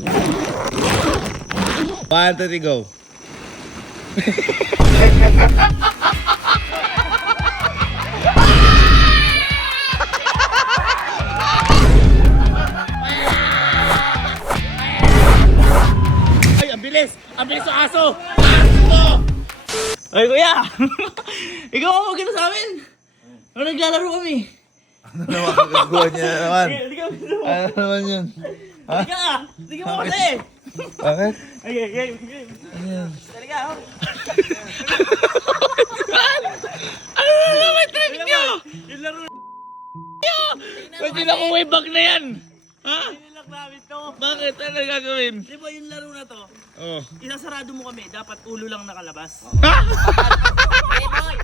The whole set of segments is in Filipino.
1, 2, 3, go. Ay, ang bilis! Ang bilis ng aso! Aso! Ay, kuya! Ikaw ang magkano sa amin! Ano naglalaro kami? Ano naman kagagawa niya na naman? Ano naman yun? Ha? Sige mo kasi! Bakit? Okay. Talaga ako. Ano naman trip nyo? Yung laro nyo! Ba't nila kung may bag na yan? Ha? Nilak namin to. Bakit? Ano gagawin? Di ba yung laro na to? Oh. Isasarado mo kami, dapat ulo lang nakalabas. Hey boy,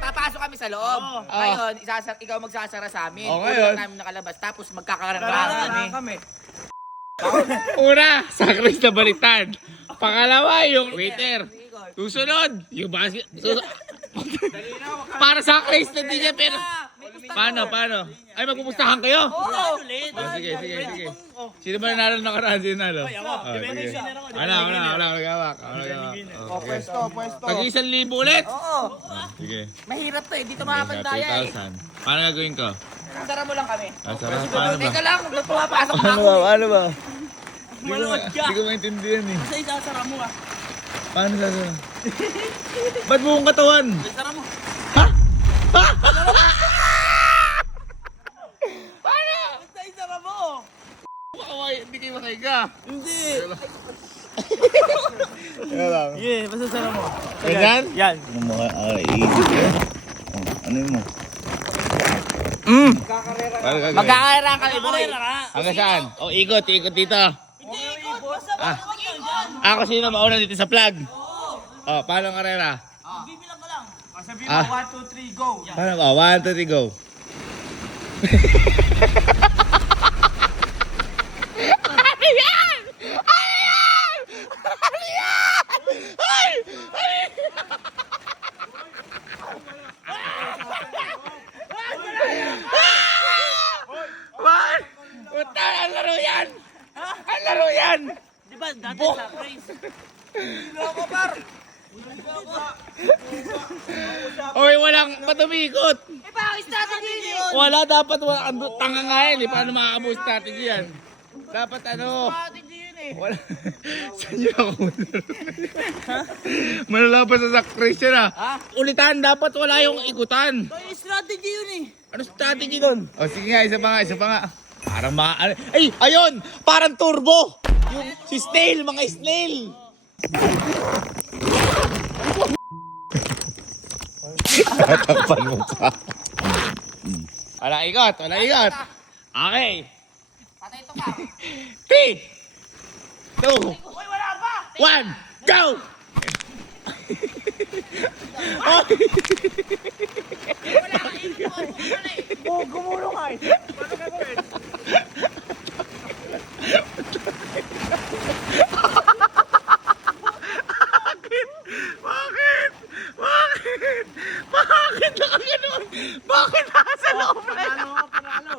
papasok kami sa loob. Ngayon, ikaw magsasara sa amin. Oh, Ulo ngayon. lang namin nakalabas, tapos magkakaroon kami. Una, sakris na baliktad. Pangalawa, yung waiter. Susunod, yung basket. Para sakris na din niya, pero... Paano? Ay, magpupustahan kayo? Oo! Sige. Sino ba nanalo nakaraan? Sino nanalo? Ako, depende yung winner ako. Wala gawak. Pwesto. Tag-1,000 ulit? Oo! Sige. Mahirap to eh, dito makapagdaya eh. 3,000. Paano gagawin ko? Sara mo lang kami. Sarap, paano ba? Teka lang, pumapasok na Ano ako. ba? Ano ba? Manood ka. Hindi ko maintindihan eh. Basta isasara mo ah. Paano gagawin? Ba't buong katawan? Isasara mo. Basta isara mo. Makaway, hindi kayo makahiga. Hindi. Kaya lang. Sige, basta sara mo. Ganyan? Yan. Ano mo ka? Iisip ka? Ano yun mo? Paano gagawin? Magkakairang kami boy. Karera ka. Hanggang saan? O, ikot dito. Hindi, ikot. Basta bawag yan dyan. Ako sino mauna dito sa flag? O, paano ang karera? Bibilang ka lang. Sabi Ah. 1, 2, 3, go. Paano ba? 1, 2, 3, go. Ano yan? Ay! What? Puta, ang laro yan! Ang laro yan! Di ba dati sa race? Oy, walang patumikot! Eh bakit strategy yun? Wala, dapat wala. Tanga nga yan eh. Paano makakabo strategy yan? Dapat ano? Strategy yun eh. Wala. Saan yun ako? Malalapas sa sakris yan ah. Ulitan, dapat wala yung ikutan. Ay, strategy yun eh. Ano strategy doon? O sige nga, isa pa nga. Parang ay, ayun! Parang turbo! Yung si snail, mga snail! Tatakpan mo pa. Wala ikot. Okay. Patay ito ka. 3, 2, 1, go! Gumulong ka eh. Paano gagawin? Bakit nakaganon? Bakit nasa loob na yun? Panalo.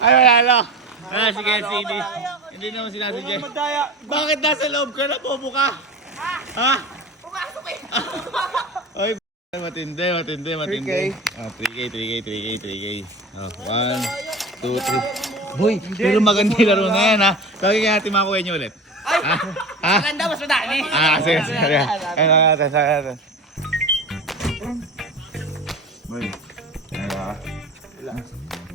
Ay, wala. Sige, hindi naman sinasadya. Madaya. Bakit nasa loob ka na, bobo ka? Ha? Pumasok eh. Ay, matindi. 3K. 3K. Oh, 1, 2, 3. Boy, pero maganda yung laro na yan, ha? Bagay kaya natin makakuha niyo ulit. Ay! Ha? Maganda, mas madami. Sige. Ayun lang natin. Boy, ginagawa ka?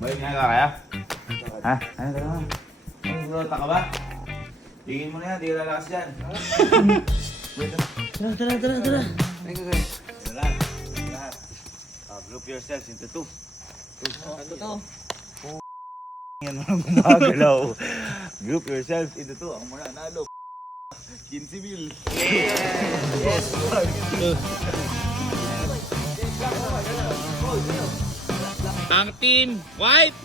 Boy, ginagawa kaya? Ha? Ano ka naman? Nagulota ka ba? Tingin mo na yan, di ka lalakas dyan. Tara. Lahat. Group yourselves into 2. Ano to? Yan mo lang gumagalaw. Group yourselves into 2. Ang mananalo. 15,000. Ang team white,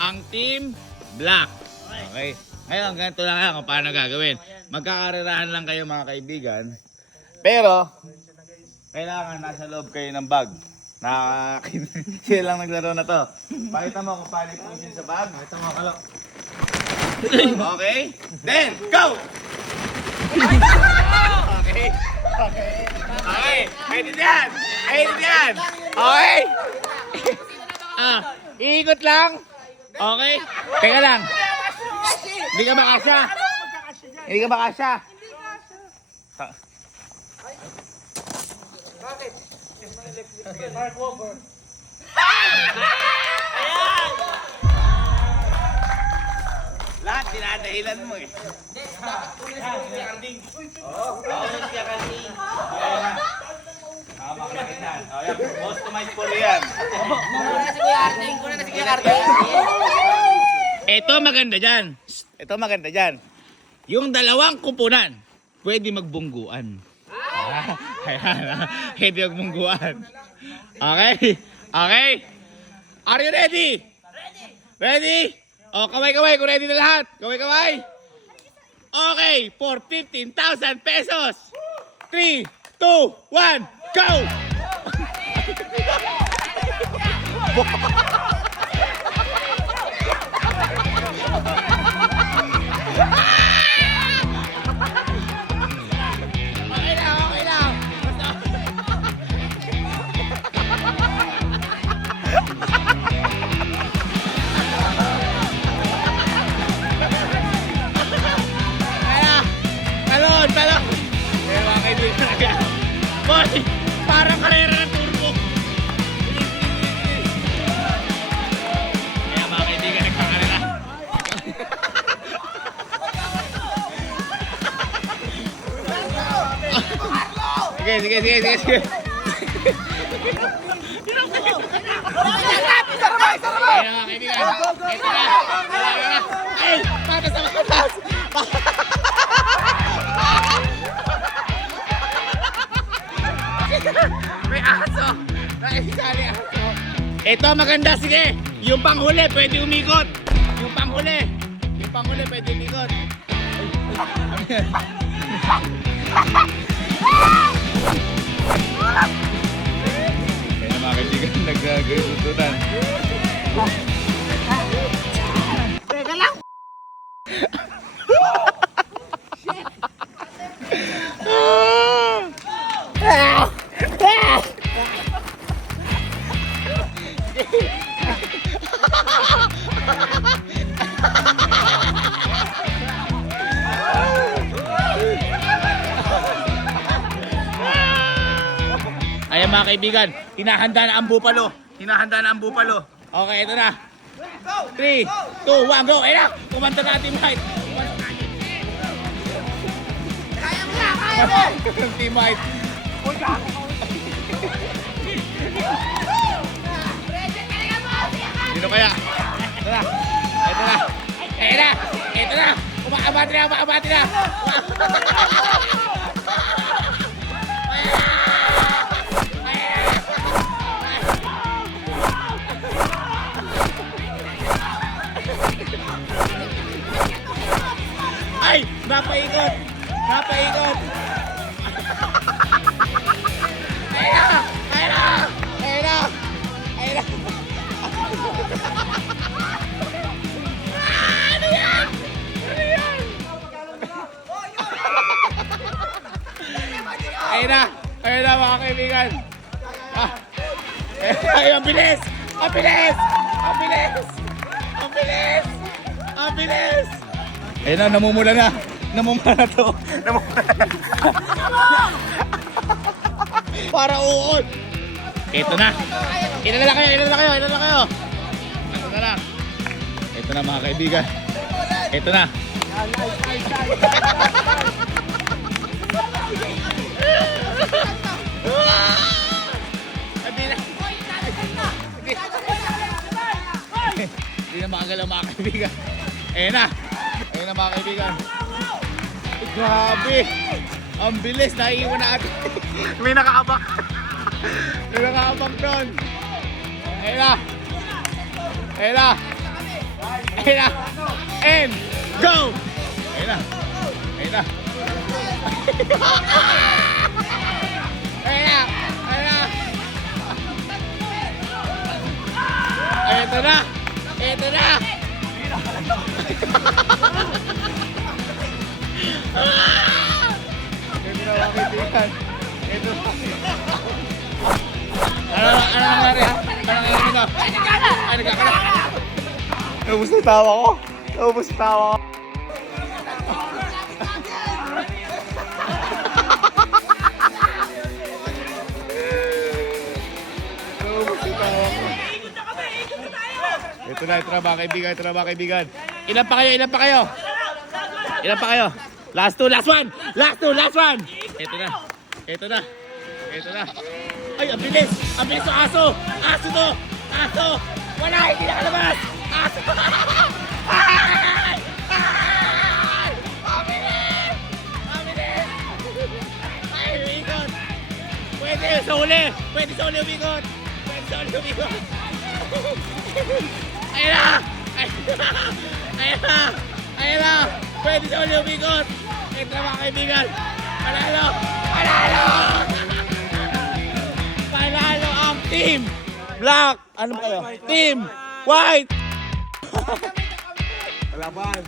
ang team black. Okay. Ngayon, ganito lang yan kung paano gagawin. Magkakarirahan lang kayo mga kaibigan. Pero, kailangan nasa loob kayo ng bag. Sila lang naglaro na to. Pakita mo kung paano i-push yun sa bag. Pakita mo kalok. Okay? Then, go! Okay. Pwede yan! Okay? Iikot lang. Okay? Teka lang. Hindi ka makasya. Lahat dinadahilan mo eh. Customize po yan. Kuna na si Kuya Arneng. Ito maganda dyan. Yung dalawang kupunan, pwede magbungguan. Ayan. Pwede magbungguan. Okay? Are you ready? Ready? O, kaway-kaway kung ready na lahat. Kaway-kaway. Okay, for 15,000 pesos. 3, 2, 1, go! Okay lang. Talon! Eh, mga kaibigan. Boy, parang karera ng turbo. Bilis. Kaya mga kaibigan, nagkakarera. Sige. Kaya mga kaibigan, ito na. Ay, patas sa patas. May aso! Nakisali aso! Ito maganda, sige! Yung panghuli pwede umikot! Yung panghuli pwede umikot! Kaya mga kaibigan, nagkagulutunan. Teka lang! Ayan mga kaibigan, hinahanda na ang bupalo. Okay, ito na. 3, 2, 1, go! Ayan na! Kumanta na Team White. Kaya mo! Team White. Sino kaya? Ito na! Umaabati na! Ay! Napaikot! Ayun na! Ano yan? Ayun na mga kaibigan. Ay, ang bilis! Ayun na, namumula na to. Para uod. Ito na lang kayo. Ito na mga kaibigan. Ito na. Hindi na makagalaw mga kaibigan. Ayun na mga kaibigan. Grabe. Ang bilis. Naiiwan na atin. May nakaabak doon. Ayun na. And go. Ayun na. Ito na. yan. Ito. Ano nangyari ha? Ano nangyari na? Ay, nagkakala. Naubos na yung tawa ko. Naubos yung tawa ko. Naubos yung tawa ko. Ito na mga kaibigan, ito na mga kaibigan. Ilan pa kayo, ilan pa kayo? Ilan pa kayo? Last two, last one! Last two, last one! Ito na, ito na, ito na. Ay, ang bilis! Ang bilis ng aso! Aso to! Aso! Wala, hindi nakalabas! Aso! Ay! Ay! Ang bilis! Ang bilis! Ay, umikot! Pwede sa uli! Pwede sa uli umikot! Pwede sa uli umikot! Ayun na! Ayun na! Ayun na! Pwede sa uli umikot! Ito na mga kaibigan! Panalo! Panalo! Panalo ang Team Black! Ano ba kayo? Team White! Laban!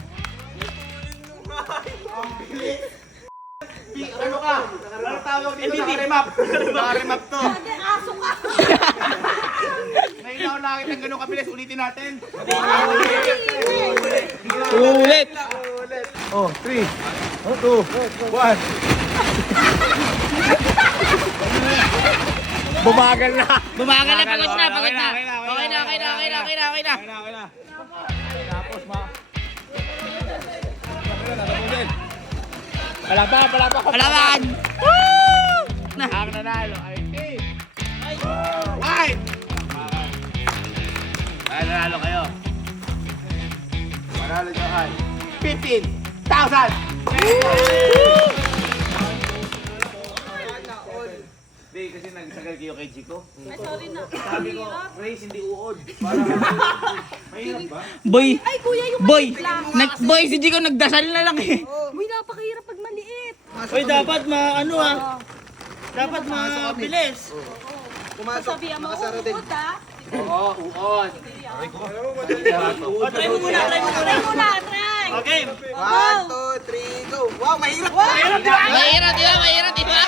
Ano ka? Ano tawag dito? Naka-remap! Naka-remap to! Aso ka! Ngayon ako nakakita ng ganun kabilis. Ulitin natin. Ulit! Oh, 3, 2, 1. Bumagal na! Bumagal na, pagod na, pagod na. Okay na. Okay na. Tapos Palaban! Palaban! Ang nanalo ay Team White! Ay, nanalo kayo. Manalo nyo ay 15,000! Hindi, kasi nagsagal kayo kay Chico. Ay, sorry na. Sabi ko, Grace, hindi uod. Mahirap ba? Boy! Ay, kuya, yung Boy! maliit lang. Boy, si Chico nagdasal na lang eh. Uy, napakahirap pag maliit. Uy, dapat dapat mabilis. Sabihan mo, uukot ha. Oo, uod. Try mo muna. Try muna, try. Okay. 1, 2, 3, go. Wow, mahirap. Mahirap, di ba? Mahirap, di ba?